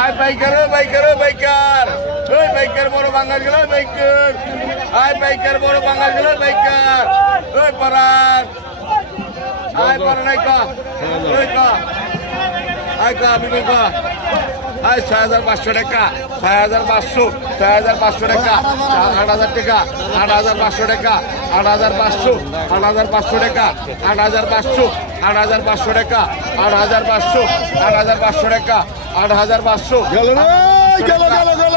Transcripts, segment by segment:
আয় বাইকার, ও বাইকার ও বাইকার। ওই বাইকার বড় বাঙাল গেল বাইকার। আয় বাইকার বড় বাঙাল গেল বাইকার। ওই পারার আয় পারা নাই কা। ওই কা। আয় কা বিবেক কা আয় ছয় হাজার পাঁচশো টাকা। ছয় হাজার পাঁচশো, ছয় হাজার পাঁচশো টাকা। আট হাজার টাকা, আট হাজার পাঁচশো টাকা, আট হাজার পাঁচশো, আট হাজার পাঁচশো টাকা, আট হাজার পাঁচশো। আট হাজার পাঁচশো টাকা আট হাজার পাঁচশো আট হাজার পাঁচশো টাকা আট হাজার পাঁচশো গেল গেল।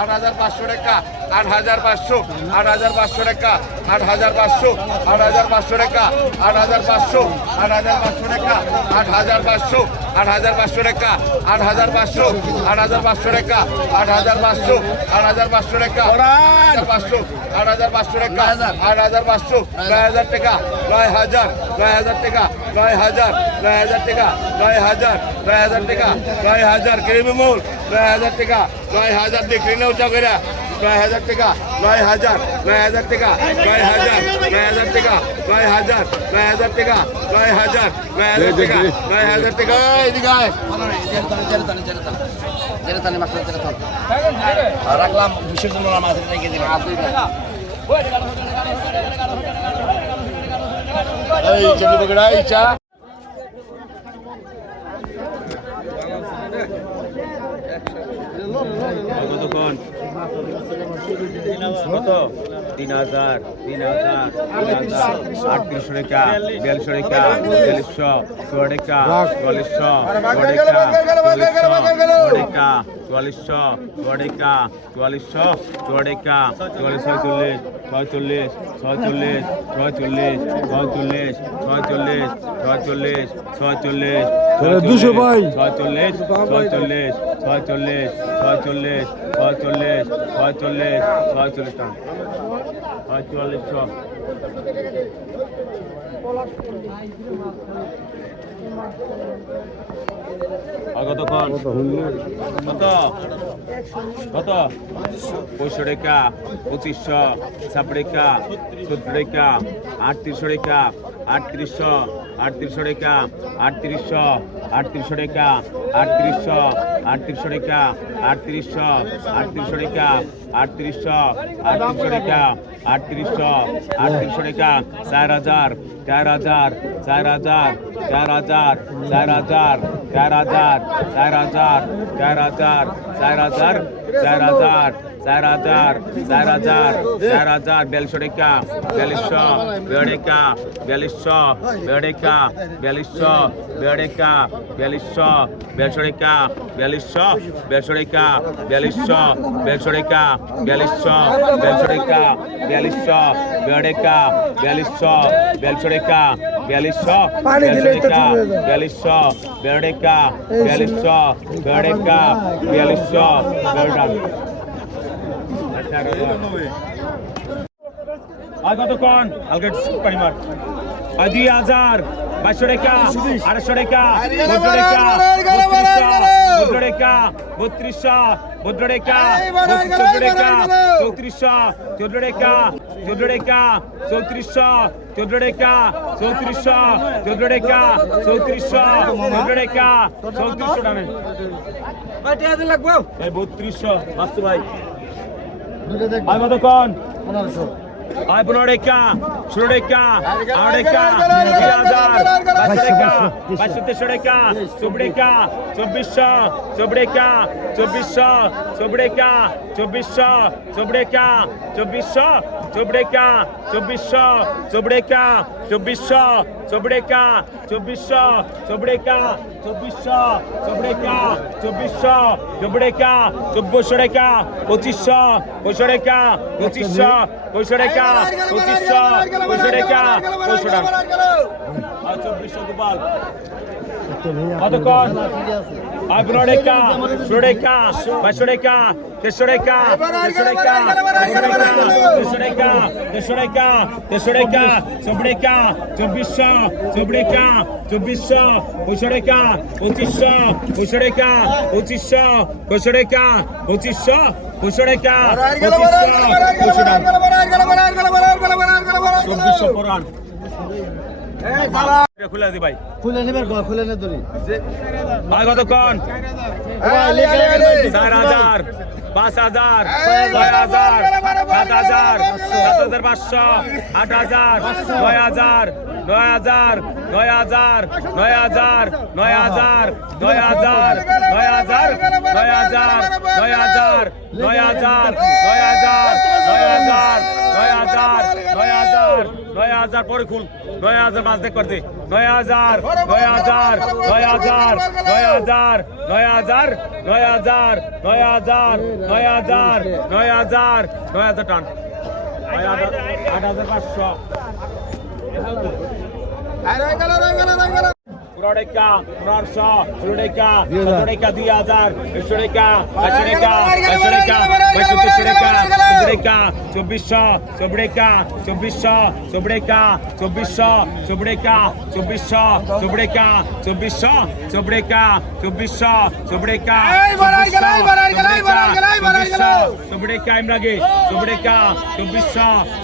আট হাজার পাঁচশো টাকা আট হাজার পাঁচশো আট হাজার পাঁচশো টাকা আট হাজার পাঁচশো আট হাজার পাঁচশো টাকা আট হাজার পাঁচশো আট হাজার পাঁচশো টাকা আট হাজার পাঁচশো আট হাজার পাঁচশো টাকা আট হাজার পাঁচশো আট হাজার পাঁচশো টাকা আট হাজার পাঁচশো আট হাজার পাঁচশো টাকা পাঁচশো আট হাজার পাঁচশো টাকা আট হাজার পাঁচশো নয় হাজার টাকা নয় হাজার নয় হাজার টাকা নয় হাজার নয় হাজার টাকা নয় হাজার নয় হাজার টাকা নয় হাজার কেরিমুল নয় হাজার টাকা নয় হাজার দেখলি না উঁচা করে নয় হাজার টাকা নয় হাজার নয় হাজার টাকা নয় হাজার নয় হাজার টাকা নয় হাজার নয় হাজার টাকা নয় হাজার নয় হাজার টাকা নয় হাজার টাকা ওই এদিকে আয়। রাখলাম বিশের জন্য মাছ রেখে দিলাম এই চন্ডী পকড়া এই চা কতক্ষণ? কত? তিন হাজার তিন হাজার তিন হাজার। আটত্রিশশো টাকা বিয়াল্লিশশো টাকা বিয়াল্লিশশো ষোলো টাকা চুয়াল্লিশশো টাকা চুয়াল্লিশশো টাকা চুয়াল্লিশশো ষোলো টাকা চুয়াল্লিশশো চল্লিশ ছয়চল্লিশ ছয়চল্লিশ ছয়চল্লিশ ছয়চল্লিশ ছয়চল্লিশ ছয়চল্লিশ ছয়চল্লিশ দুশো ভাই। ছয়চল্লিশ ছয়চল্লিশ ছয়চল্লিশ ছয়চল্লিশ ছয়চল্লিশ ছয়চল্লিশ ছয়চল্লিশ টাকা ছয়চল্লিশ ছ আর কতক্ষণ কত? কত? পঁয়ষো রেখা, পঁচিশশো সাপ রেখা, সত্তর রেখা, আটত্রিশশো রেখা, আটত্রিশশো আটত্রিশশো রেখা, আটত্রিশশো আটত্রিশশো রেখা, আটত্রিশশো আটত্রিশশো টাকা আটত্রিশশো আটত্রিশশো টাকা আটত্রিশশো আটত্রিশশো টাকা আটত্রিশশো আটত্রিশশো টাকা চার হাজার চার হাজার চার হাজার চার হাজার চার হাজার চার হাজার চার হাজার চার হাজার চার হাজার চার হাজার চার হাজার চার হাজার চার হাজার বিয়াল্লিশশো টাকা বিয়াল্লিশশো বেড়েকা বিয়াল্লিশশো বেড়েকা বিয়াল্লিশশো বেড়েকা বিয়াল্লিশশো বিয়াল্লিশশো টাকা বিয়াল্লিশশো বিয়াল্লিশশো টাকা বিয়াল্লিশশো বিয়াল্লিশশো টাকা বিয়াল্লিশশো বিয়াল্লিশশো টাকা বিয়াল্লিশশো বেড়েকা বিয়াল্লিশশো বিয়াল্লিশশো টাকা বিয়াল্লিশশো বিয়াল্লিশশো টাকা বিয়াল্লিশশো বেড়েকা বিয়াল্লিশশো বেড়েকা বিয়াল্লিশশো আর কতক্ষণ হালকা পানি মার আর দুই হাজার বাইশশো টাকা আড়াইশো টাকা বত্র টাকা বত্র টাকা বত্রিশশো বত্র টাকা চৌদ্র টাকা চৌত্রিশশো চৌদ্র টাকা চৌদ্র টাকা চৌত্রিশশো চৌদ্র টাকা চৌত্রিশশো চৌদ্র টাকা চৌত্রিশশো চৌদ্র টাকা চৌত্রিশশো টাকা বত্রিশশো মাস্তু ভাই। আমাদের কোন পনেরোশো। আয় পনেরো টাকা ষোলো টাকা আট টাকা দুই হাজার বাইশশো টাকা বাইশশো তেরোশো টাকা চব্বিশ টাকা চব্বিশশো চব্বিশ টাকা চব্বিশশো চব্বিশ টাকা চব্বিশশো চব্বিশ টাকা চব্বিশশো চব্বিশ টাকা চব্বিশশো চব্বিশ টাকা চব্বিশশো চব্বিশ টাকা চব্বিশশো চব্বিশ টাকা চব্বিশশো চব্বিশ টাকা চব্বিশশো চব্বিশ টাকা চব্বিশশো টাকা পঁচিশশো পঁচিশশো টাকা পঁচিশশো পঁচিশশো টাকা টাকা পঁচিশশো পঁয়ষট্টি টাকা পঁয়ষট্টি টাকা চব্বিশশো গোপাল কতক্ষণ আর ব্রোডেকা ব্রোডেকা বাইশোডেকা তেসোডেকা তেসোডেকা তেসোডেকা তেসোডেকা তেসোডেকা চব্রেকা চব্বিশশো চব্রেকা চব্বিশশো পঁয়ষোডেকা পঁচিশশো পঁয়ষোডেকা পঁচিশশো পঁয়ষোডেকা পঁচিশশো পঁয়ষোডেকা পঁচিশশো পঁয়ষোডেকা চব্বিশশো পরান খুলে দি ভাই খুলে নেবেন খুলে নে ধরি ভাই গেল ভাই। চার হাজার পাঁচ হাজার ছয় হাজার সাত হাজার সাত হাজার পাঁচশো আট হাজার নয় হাজার নয় হাজার নয় হাজার নয় হাজার নয় হাজার নয় হাজার নয় হাজার নয় হাজার নয় হাজার নয় হাজার নয় হাজার নয় হাজার নয় হাজার নয় হাজার নয় হাজার পরে খুল। নয় হাজার মাছ দেখ করতে। নয় হাজার নয় হাজার নয় হাজার নয় হাজার নয় হাজার নয় হাজার নয় হাজার নয় হাজার নয় হাজার নয় হাজার টান। আট হাজার পাঁচশো। ನೋಡಕ್ಕ ನೋಡ್ಸ ಸುಡಕ್ಕ ಸುಡಕ್ಕ ದಿ ಆಧಾರ್ ಸುಡಕ್ಕ ಅಚಡಕ್ಕ ಅಚಡಕ್ಕ ಬೈಸುತ್ತಿ ಸುಡಕ್ಕ ಸುಡಕ್ಕ ಚೊಬ್ಬಿಸ್ಸ ಚೊಬ್ಡಕ್ಕ ಚೊಬ್ಬಿಸ್ಸ ಚೊಬ್ಡಕ್ಕ ಚೊಬ್ಬಿಸ್ಸ ಚೊಬ್ಡಕ್ಕ ಚೊಬ್ಬಿಸ್ಸ ಚೊಬ್ಡಕ್ಕ ಚೊಬ್ಬಿಸ್ಸ ಚೊಬ್ಡಕ್ಕ ಚೊಬ್ಬಿಸ್ಸ ಚೊಬ್ಡಕ್ಕ ಚೊಬ್ಡಕ್ಕ ಇಮ್ರಾಗೆ ಚೊಬ್ಡಕ್ಕ ಚೊಬ್ಬಿಸ್ಸ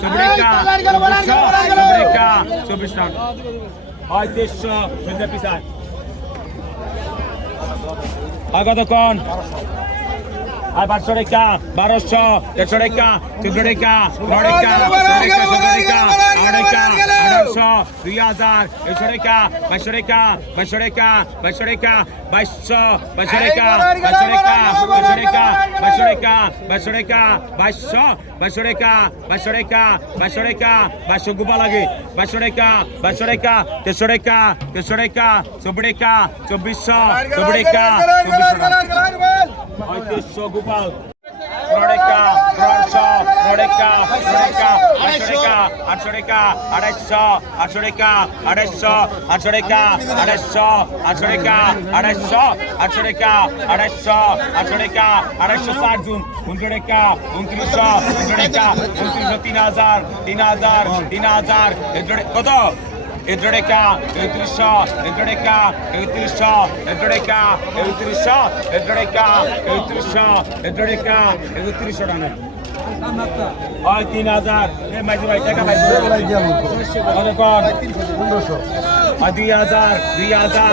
ಚೊಬ್ಡಕ್ಕ ಚೊಬ್ಬಿಸ್ಸ ಚೊಬ್ಡಕ್ಕ ಚೊಬ್ಬಿಸ್ಸ পঁয়ত্রিশশো বুঝতে পিসার আর কতক্ষণ আর পাঁচশো টাকা বারোশো, দেড়শো টাকা চোদ্দ টাকা নয় টাকা টাকা আঠারোশো দুই হাজার একশো রেখা বাইশো রেখা বাইশো রেখা বাইশো রেখা বাইশশো বাইশো রেখা বাইশো রেখা বাইশো রেখা বাইশো রেখা বাইশো রেখা বাইশশো বাইশো রেখা বাইশো রেখা বাইশো রেখা বাইশো গুবা লাগে বাইশো রেখা বাইশো রেখা তেসো রেখা তেসো রেখা চব্ব রেখা চব্বিশশো চব্ব রেখা চব্বিশশো পঁয়ত্রিশশো গোপাল প্রণেকা পনেরোশো প্রণেকা প্রণেকা আটশো রেখা আটশো রেখা আড়াইশো আটশো রেখা আড়াইশো আটশো রেখা আড়াইশো আটশো রেখা আড়াইশো আটশো রেখা আড়াইশো আটশো রেখা আড়াইশো ষাট জুন উনত্রিশ রেখা উনত্রিশশো উনত্রিশ রেখা উনত্রিশশো তিন হাজার তিন হাজার তিন হাজার কত ಎದುರಡೆಕ ಎದುರಿಸ ಎದುರಡೆಕ ಎದುರಿಸ ಎದುರಡೆಕ ಎದುರಿಸ ಎದುರಡೆಕ ಎದುರಿಸ ಎದುರಡೆಕ ಎದುರಿಸ ಡಾನ হয় তিন হাজার মাঝি ভাই টাকা ভাই মনে কর দুই হাজার দুই হাজার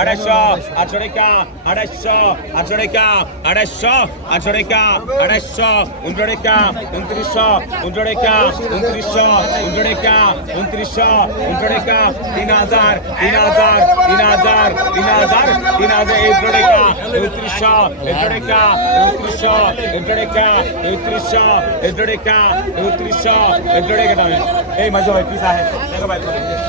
আড়াইশো আচরেকা আড়াইশো আচরেকা আড়াইশো আচরেকা আড়াইশো উনজরেকা উনত্রিশশো উনজরেকা উনত্রিশশো উনজরেকা উনত্রিশশো উনজরেকা তিন হাজার তিন হাজার তিন হাজার তিন হাজার তিন হাজার উনজরেকা উনত্রিশশো উনজরেকা উনত্রিশশো উনজরেকা উনত্রিশশো উনজরেকা উনত্রিশশো উনজরেকা এই মজা ভাই পিসা হ্যাঁ